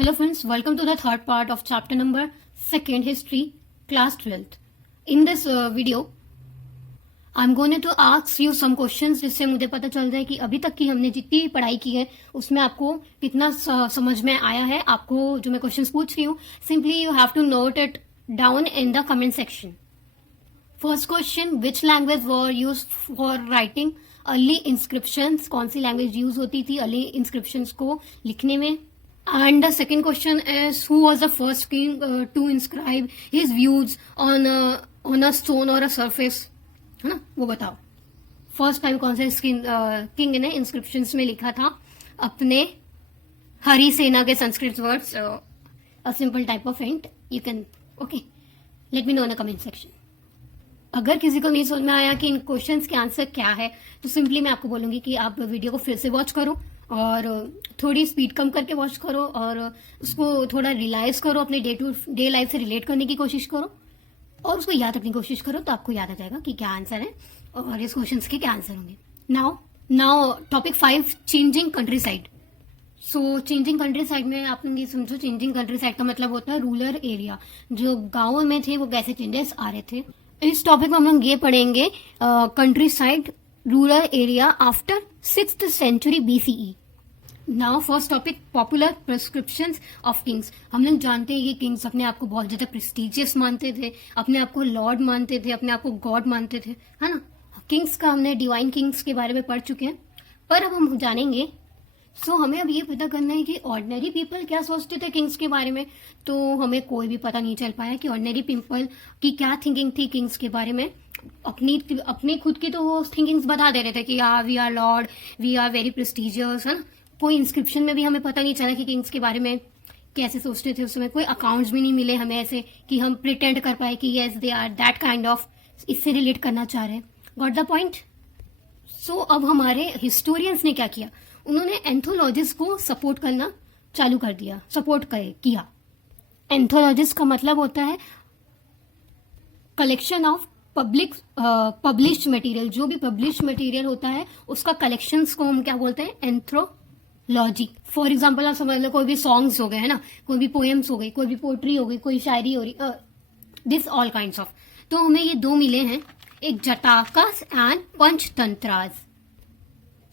Hello friends, welcome to the third part of chapter number 2 history class 12th. In this video I'm going to ask you some questions जिससे मुझे पता चल जाए कि अभी तक की हमने जितनी पढ़ाई की है उसमें आपको कितना समझ में आया है. आपको जो मैं क्वेश्चंस पूछ रही हूँ simply you have to note it down in the comment section. First question, which language were use for writing early inscriptions? कौन सी लैंग्वेज यूज होती थी अर्ली इंस्क्रिप्शंस को लिखने में? And the second question is, who was the first king to inscribe his views on a stone or a surface? है ना, वो बताओ. फर्स्ट टाइम कौन से किंग ने इंस्क्रिप्शंस में लिखा था अपने हरी सेना के Sanskrit words? A simple type of hint you can okay let me know in the comment section. अगर किसी को नहीं समझ में आया कि इन क्वेश्चंस के आंसर क्या है तो सिंपली मैं आपको बोलूंगी कि आप वीडियो को फिर से वॉच करो और थोड़ी स्पीड कम करके वॉच करो और उसको थोड़ा रियलाइज करो, अपने डे टू डे लाइफ से रिलेट करने की कोशिश करो और उसको याद रखने की कोशिश करो तो आपको याद आ जाएगा कि क्या आंसर है और इस क्वेश्चन के क्या आंसर होंगे. Now topic 5, changing countryside. So changing countryside में आप लोग ये समझो, चेंजिंग कंट्री साइड का मतलब होता है रूरल एरिया. जो गाँव में थे वो कैसे चेंजेस आ रहे थे. इस टॉपिक में हम लोग ये पढ़ेंगे country side rural area after 6th century BCE. Now first topic, popular prescriptions of Kings. हम लोग जानते हैं कि किंग्स अपने आप को बहुत ज्यादा प्रेस्टिजियस मानते थे, अपने आप को लॉर्ड मानते थे, अपने आप को गॉड मानते थे, है ना. किंग्स का हमने डिवाइन किंग्स के बारे में पढ़ चुके हैं, पर अब हम जानेंगे. सो हमें अब ये पता करना है कि ऑर्डिनरी पीपल क्या सोचते थे किंग्स के बारे में. तो हमें कोई भी पता नहीं चल पाया कि ऑर्डिनरी पीपल की क्या थिंकिंग थी किंग्स के बारे में. अपनी खुद की तो वो थिंकिंग्स बता दे रहे थे कि we are lord, we are very prestigious, है ना. कोई इंस्क्रिप्शन में भी हमें पता नहीं चला कि किंग्स के बारे में कैसे सोचते थे. उस समय कोई अकाउंट्स भी नहीं मिले हमें ऐसे कि हम प्रिटेंड कर पाए कि yes they are that kind of, इससे रिलेट करना चाह रहे हैं. Got the point. सो अब हमारे हिस्टोरियंस ने क्या किया, उन्होंने एंथोलॉजिस्ट को सपोर्ट करना चालू कर दिया, किया. एंथोलॉजिस्ट का मतलब होता है कलेक्शन ऑफ पब्लिश्ड मटेरियल. जो भी पब्लिश्ड मटेरियल होता है उसका कलेक्शंस को हम क्या बोलते हैं, एंथ्रोलॉजी. फॉर एग्जांपल आप समझ लो कोई भी सॉन्ग्स हो गए, है ना, कोई भी पोएम्स हो गई, कोई भी पोट्री हो गई, कोई शायरी हो रही, दिस ऑल काइंड्स ऑफ. तो हमें ये दो मिले हैं, एक जटाकस एंड पंचतंत्रास.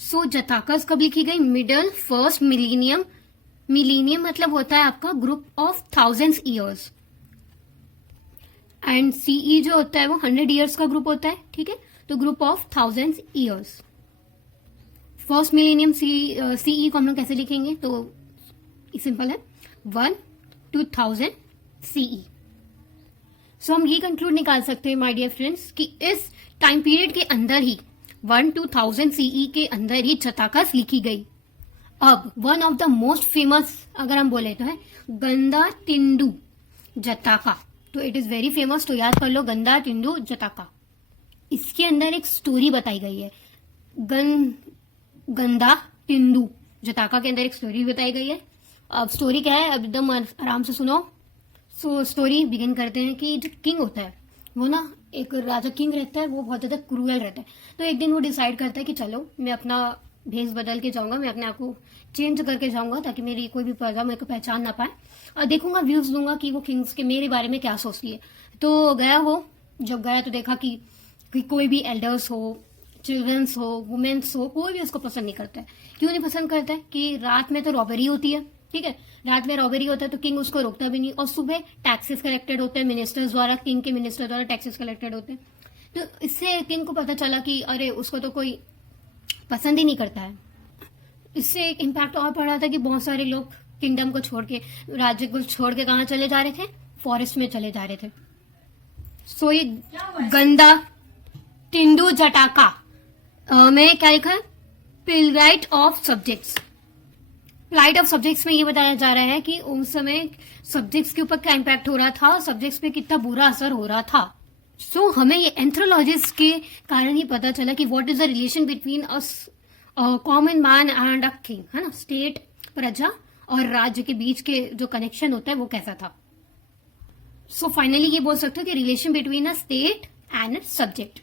सो जटाकस कब लिखी गई, मिडल फर्स्ट मिलीनियम. मिलीनियम मतलब होता है आपका group of 1000 years and CE जो होता है वो 100 ईयर्स का ग्रुप होता है. ठीक है, तो group of 1000 years. First millennium CE को हम लोग कैसे लिखेंगे, तो सिंपल है 1-2000 सीई. सो हम ये कंक्लूड निकाल सकते हैं माय डियर फ्रेंड्स कि इस टाइम पीरियड के अंदर ही 1-2000 सीई के अंदर ही जटाकस लिखी गई. अब one of the most famous अगर हम बोले तो है गंदातिंडु जटाका. तो इट इज वेरी फेमस, तो याद कर लो गंदातिंडु जटाका. इसके अंदर एक स्टोरी बताई गई है. गंदातिंडु जटाका के अंदर एक स्टोरी बताई गई है. अब स्टोरी क्या है, अब एकदम आराम से सुनो. सो स्टोरी बिगिन करते हैं कि जो किंग होता है वो ना, एक राजा किंग रहता है, वो बहुत ज्यादा क्रूअल रहता है. तो एक दिन वो डिसाइड करता है कि चलो मैं अपना भेष बदल के जाऊंगा, मैं अपने आप को चेंज करके जाऊंगा ताकि मेरी कोई भी प्रजा मेरे को पहचान ना पाए, और देखूंगा व्यूज दूंगा कि वो किंग्स के मेरे बारे में क्या सोचती है. तो गया वो, जब गया तो देखा कि कोई भी एल्डर्स हो, चिल्ड्रंस हो, वुमेन्स हो, कोई भी उसको पसंद नहीं करता है. क्यों नहीं पसंद करता है कि रात में तो रॉबरी होती है. ठीक है, रात में रॉबरी होता है तो किंग उसको रोकता भी नहीं, और सुबह टैक्सेस कलेक्टेड होते हैं मिनिस्टर्स द्वारा, किंग के मिनिस्टर द्वारा टैक्सेस कलेक्टेड होते हैं. तो इससे किंग को पता चला कि अरे उसको तो कोई पसंद ही नहीं करता है. इससे एक इम्पैक्ट और पड़ा था कि बहुत सारे लोग किंगडम को छोड़ के, राज्य को छोड़ के कहाँ चले जा रहे थे, फॉरेस्ट में चले जा रहे थे. सो ये गंदातिंडु जटाका में क्या लिखा है, plight of subjects. Plight of subjects में ये बताया जा रहा है कि उस समय सब्जेक्ट्स के ऊपर क्या इम्पैक्ट हो रहा था, सब्जेक्ट्स पे कितना बुरा असर हो रहा था. सो हमें ये एंथ्रोलॉजिस्ट के कारण ही पता चला कि what is the relation between us common man and a king, है ना. स्टेट, प्रजा और राज्य के बीच के जो कनेक्शन होता है वो कैसा था. सो फाइनली ये बोल सकते हो कि relation between a state and subject.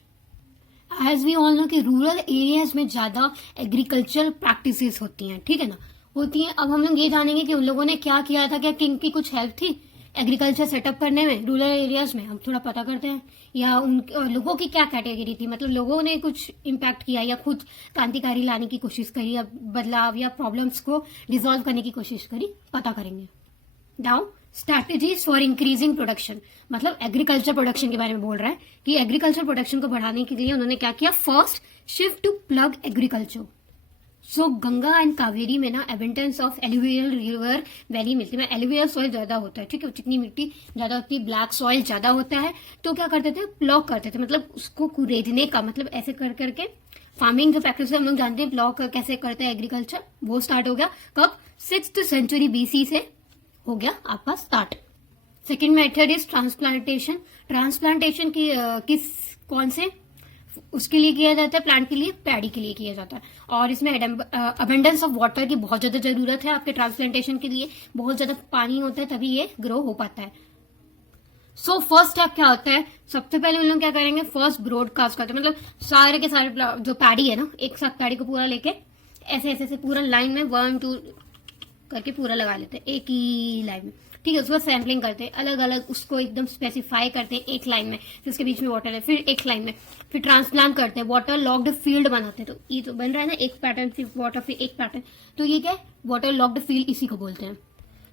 As we all know कि रूरल एरियाज में ज्यादा एग्रीकल्चर प्रैक्टिसेस होती हैं. ठीक है ना, होती हैं। अब हम लोग ये जानेंगे कि उन लोगों ने क्या किया था, क्या किंग की कुछ हेल्प थी एग्रीकल्चर सेटअप करने में रूरल एरियाज में, हम थोड़ा पता करते हैं। या उन लोगों की क्या कैटेगरी थी, मतलब लोगों ने कुछ इम्पैक्ट किया या खुद क्रांतिकारी लाने की कोशिश करी या बदलाव या प्रॉब्लम्स को डिसॉल्व करने की कोशिश करी, पता करेंगे। Now strategies for increasing production, मतलब एग्रीकल्चर प्रोडक्शन के बारे में बोल रहा है कि एग्रीकल्चर प्रोडक्शन को बढ़ाने के लिए उन्होंने क्या किया। First, shift to plough agriculture. So Ganga and Kaveri में ना abundance of alluvial river valley मिलती है, एलुवियल सॉइल ज्यादा होता है, ठीक है, चिकनी मिट्टी ज्यादा होती है, ब्लैक सॉइल ज्यादा होता है। तो क्या करते थे, प्लॉग करते थे, मतलब उसको कुरेदने का, मतलब ऐसे कर करके फार्मिंग जो प्रैक्टिस है हम लोग जानते हैं, प्लॉग कैसे करते हैं एग्रीकल्चर, वो स्टार्ट हो गया कब, 6th सेंचुरी BC से हो गया आपका start. Second method is transplantation. Transplantation की कौन से उसके लिए किया जाता है, प्लांट के लिए, पैडी के लिए किया जाता है। और इसमें अबंडेंस ऑफ वाटर की बहुत ज्यादा जरूरत है आपके ट्रांसप्लांटेशन के लिए, बहुत ज्यादा पानी होता है तभी ये ग्रो हो पाता है। सो फर्स्ट स्टेप क्या होता है, सबसे पहले उन लोग क्या करेंगे, फर्स्ट ब्रॉडकास्ट करते हैं, मतलब सारे के सारे जो पैडी है ना, एक साथ पैडी को पूरा लेके ऐसे ऐसे ऐसे पूरा लाइन में 1 2 करके पूरा लगा लेते हैं एक ही लाइन में, ठीक है। उसके बाद सैम्पलिंग करते हैं, अलग अलग उसको एकदम स्पेसिफाई करते हैं एक लाइन में, फिर उसके बीच में वाटर है, फिर एक लाइन में, फिर ट्रांसप्लांट करते हैं, वाटर लॉक्ड फील्ड बनाते हैं। तो ये तो बन रहा है ना एक पैटर्न, फिर वाटर, फिर एक पैटर्न, तो ये क्या है, वाटर लॉक्ड फील्ड, इसी को बोलते हैं।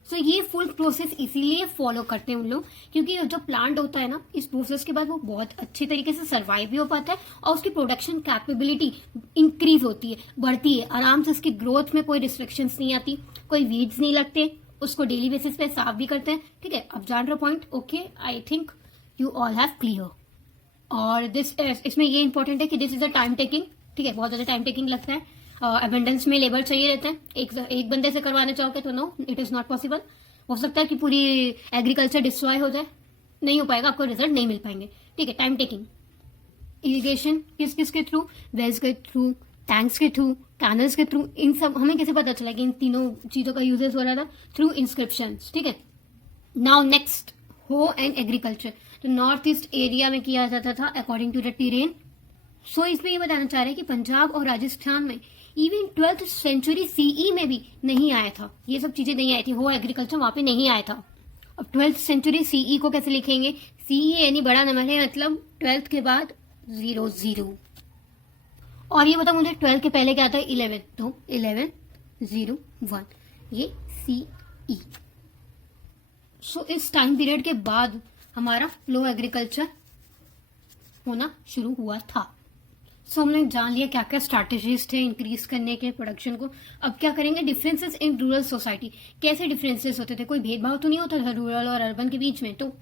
सो ये फुल प्रोसेस इसीलिए फॉलो करते हैं उन लोग क्योंकि जो प्लांट होता है ना, इस प्रोसेस के बाद वो बहुत अच्छे तरीके से सर्वाइव भी हो पाता है और उसकी प्रोडक्शन कैपेबिलिटी इंक्रीज होती है, बढ़ती है आराम से, उसकी ग्रोथ में कोई रिस्ट्रिक्शंस नहीं आती, कोई वीड्स नहीं लगते, उसको डेली बेसिस पे साफ भी करते हैं, ठीक है। अब जान रहे point, okay, I think you all have clear. और इसमें ये इंपॉर्टेंट है कि this is a time taking, ठीक है, बहुत ज्यादा टाइम टेकिंग लगता है, अबंडेंस में लेबर चाहिए रहता है, एक बंदे से करवाने चाहोगे तो no, it is not possible. हो सकता है कि पूरी एग्रीकल्चर डिस्ट्रॉय हो जाए, नहीं हो पाएगा, आपको रिजल्ट नहीं मिल पाएंगे, ठीक है। टाइम टेकिंग, इरिगेशन किस किस के थ्रू, वेल्स के थ्रू, टैंक्स के थ्रू, कैनल्स के थ्रू, इन सब हमें कैसे पता चला कि इन तीनों चीजों का यूजेस हो रहा था, थ्रू इंस्क्रिप्शन, ठीक है। नाउ नेक्स्ट, हो एंड एग्रीकल्चर, तो नॉर्थ ईस्ट एरिया में किया जाता था अकॉर्डिंग टू द टेरेन। सो इसमें ये बताना चाह रहे हैं कि पंजाब और राजस्थान में इवन 12th सेंचुरी CE में भी नहीं आया था, ये सब चीजें नहीं आई थी, हो एग्रीकल्चर वहां पे नहीं आया था। अब 12th सेंचुरी CE को कैसे लिखेंगे, CE यानी बड़ा नंबर है, मतलब 12th के बाद 00। और ये बताओ मुझे 12 के पहले क्या आता है, 11, तो 1101, ये CE। सो इस टाइम पीरियड के बाद हमारा फ्लो एग्रीकल्चर होना शुरू हुआ था। सो हमने जान लिया क्या क्या स्ट्रैटेजीज थे इंक्रीज करने के प्रोडक्शन को। अब क्या करेंगे, डिफरेंसेस इन रूरल सोसाइटी, कैसे डिफरेंसेस होते थे, कोई भेदभाव तो नहीं होता था रूरल और अर्बन के बीच में, तो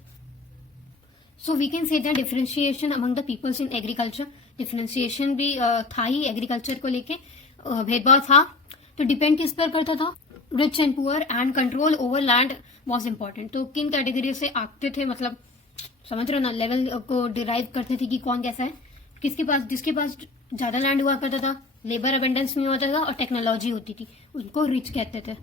so we can say that differentiation among the peoples in agriculture, differentiation भी था ही एग्रीकल्चर को लेके, भेदभाव था। तो डिपेंड किस पर करता था, rich and poor, and control over land was important. तो किन कैटेगरी से आते थे, मतलब समझ रहे ना, लेवल को डिराइव करते थे कि कौन कैसा है, किसके पास, जिसके पास ज्यादा लैंड हुआ करता था, लेबर अबेंडेंस में होता था और टेक्नोलॉजी होती थी, उनको रिच कहते थे।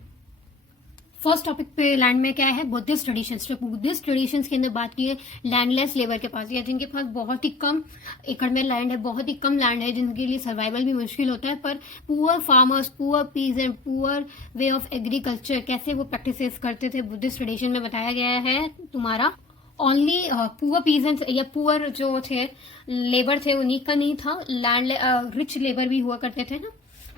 फर्स्ट टॉपिक पे लैंड में क्या है, बुद्धिस्ट ट्रेडिशंस। तो बुद्धिस्ट ट्रेडिशंस के अंदर बात की है लैंडलेस लेबर के पास, या जिनके पास बहुत ही कम एकड़ में लैंड है, बहुत ही कम लैंड है, जिनके लिए सर्वाइवल भी मुश्किल होता है, पर poor farmers, poor peasant, poor way of agriculture कैसे वो प्रैक्टिसेस करते थे, बुद्धिस्ट ट्रेडिशन में बताया गया है तुम्हारा। ओनली पुअर पीजेंट्स या पुअर जो थे लेबर थे उन्हीं का नहीं था, लैंड रिच लेबर भी हुआ करते थे ना,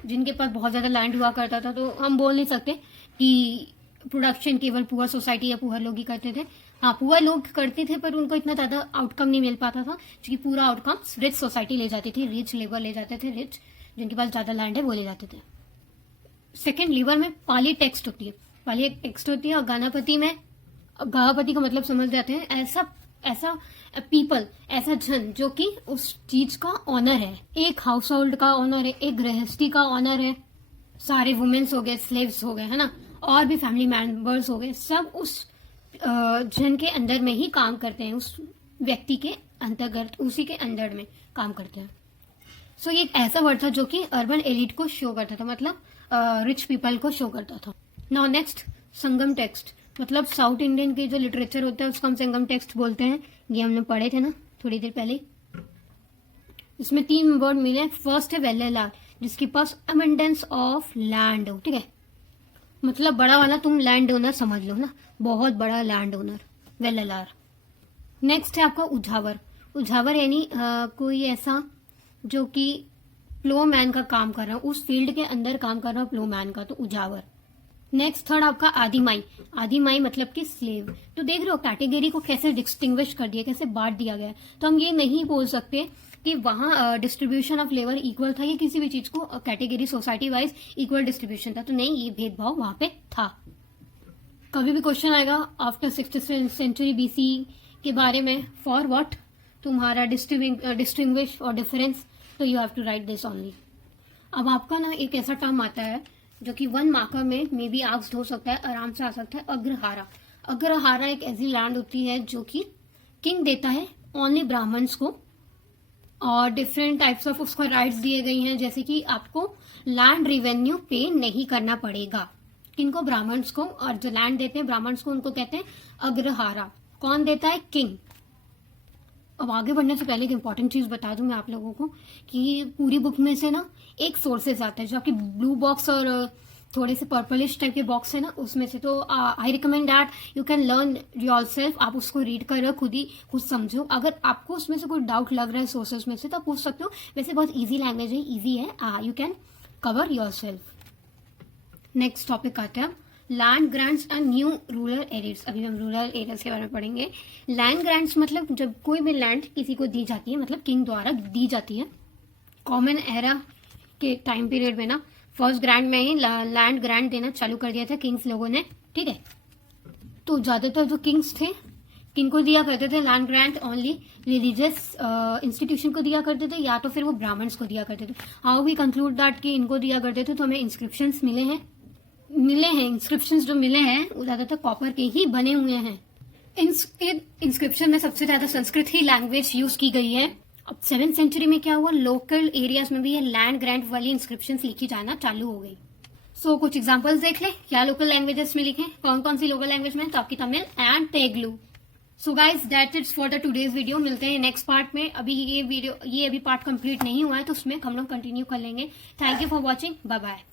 जिनके पास बहुत ज्यादा लैंड हुआ करता था। तो हम बोल नहीं सकते कि प्रोडक्शन केवल पुअर सोसाइटी या पुअर लोग ही करते थे, हाँ पुअर लोग करते थे पर उनको इतना ज्यादा आउटकम नहीं मिल पाता था, क्योंकि पूरा आउटकम रिच सोसाइटी ले जाती थी, रिच लेबर ले जाते थे, रिच जिनके पास ज्यादा लैंड है वो ले जाते थे। सेकेंड, लीवर में पाली टेक्स्ट होती है, पाली एक टेक्स्ट होती है, और गानापति में, गानापति का मतलब समझ जाते हैं, ऐसा पीपल, ऐसा जन जो कि उस चीज का ऑनर है, एक हाउस होल्ड का ऑनर है, एक गृहस्थी का ऑनर है, सारे वुमेन्स हो गए, स्लेव्स हो गए, है ना, और भी फैमिली मेंबर्स हो गए, सब उस जन के अंदर में ही काम करते हैं, उस व्यक्ति के अंतर्गत, उसी के अंदर में काम करते हैं। सो ये एक ऐसा वर्ड था जो कि अर्बन एलिट को शो करता था, मतलब रिच पीपल को शो करता था। नाउ नेक्स्ट, संगम टेक्स्ट, मतलब साउथ इंडियन के जो लिटरेचर होता है उसको हम संगम टेक्स्ट बोलते हैं, ये हमने पढ़े थे ना थोड़ी देर पहले। इसमें 3 वर्ड मिले, फर्स्ट है वेल्लेलाल, जिसके पास अबंडेंस ऑफ लैंड हो, ठीक है, मतलब बड़ा वाला तुम लैंड ओनर समझ लो ना, बहुत बड़ा लैंड ओनर, वेल एलार। नेक्स्ट है आपका उझावर। उझावर यानी कोई ऐसा जो कि प्लोमैन का काम कर रहा है, उस फील्ड के अंदर काम कर रहा है प्लोमैन का, तो उझावर। नेक्स्ट थर्ड आपका आदिमाई। आदिमाई मतलब कि स्लेव। तो देख रहे हो कैटेगरी को कैसे डिस्टिंग्विश कर दिया, कैसे बांट दिया गया है। तो हम ये नहीं बोल सकते कि वहां डिस्ट्रीब्यूशन ऑफ लेबर इक्वल था, या किसी भी चीज को category society wise equal distribution था, तो नहीं, ये भेदभाव वहां पे था। कभी भी क्वेश्चन आएगा आफ्टर 6th सेंचुरी बीसी के बारे में, फॉर व्हाट, तुम्हारा डिस्टिंग्विश और डिफरेंस, तो you have to write this only. अब आपका ना एक ऐसा टर्म आता है जो कि 1 मार्कर में मे बी आस्क्ड हो सकता है, आराम से आ सकता है, अग्रहारा। अग्रहारा एक ऐसी लैंड होती है जो कि किंग देता है ओनली ब्राह्मण्स को, और डिफरेंट टाइप्स ऑफ उसको राइट्स दिए गई हैं, जैसे कि आपको लैंड रेवेन्यू पे नहीं करना पड़ेगा। किनको? ब्राह्मण्स को। और जो लैंड देते हैं ब्राह्मण्स को, उनको कहते हैं अग्रहारा। कौन देता है? किंग। अब आगे बढ़ने से पहले एक इंपॉर्टेंट चीज बता दूं मैं आप लोगों को कि पूरी बुक में से ना एक सोर्सेज आता है, जो आपकी ब्लू बॉक्स और थोड़े से पर्पलिश टाइप के बॉक्स है ना, उसमें से। तो I recommend that you can learn yourself. आप उसको रीड करो, खुद समझो। अगर आपको उसमें से कोई डाउट लग रहा है सोर्सेज में से, तो पूछ सकते हो। वैसे बहुत इजी लैंग्वेज है, इजी है, you can cover yourself. Next topic आते हैं land grants and new rural areas. अभी हम रूरल एरियाज के बारे में पढ़ेंगे। लैंड ग्रांट्स मतलब जब कोई भी लैंड किसी को दी जाती है, मतलब किंग द्वारा दी जाती है। कॉमन एरा के टाइम पीरियड में ना फर्स्ट ग्रांट में ही लैंड ग्रांट देना चालू कर दिया था किंग्स लोगों ने, ठीक है। तो ज्यादातर जो किंग्स थे, किंग को दिया करते थे land grant only religious institution को दिया करते थे, या तो फिर वो ब्राह्मण्स को दिया करते थे। हाउ वी कंक्लूड दैट कि इनको दिया करते थे, तो हमें इंस्क्रिप्शंस मिले हैं। इंस्क्रिप्शंस जो मिले हैं वो ज्यादातर कॉपर के ही बने हुए हैं। इंस्क्रिप्शन में सबसे ज्यादा संस्कृत ही लैंग्वेज यूज की गई है। अब 7th सेंचुरी में क्या हुआ, लोकल एरियाज में भी ये लैंड ग्रांट वाली इंस्क्रिप्शंस लिखी जाना चालू हो गई। सो कुछ एग्जांपल्स देख ले, क्या लोकल लैंग्वेजेस में लिखे, कौन कौन सी लोकल लैंग्वेज में, तो आपकी Tamil and Telugu. So guys that it's for the today's video. मिलते हैं नेक्स्ट पार्ट में। अभी ये पार्ट कंप्लीट नहीं हुआ है, तो उसमें हम लोग कंटिन्यू कर लेंगे। Thank you for watching, bye bye.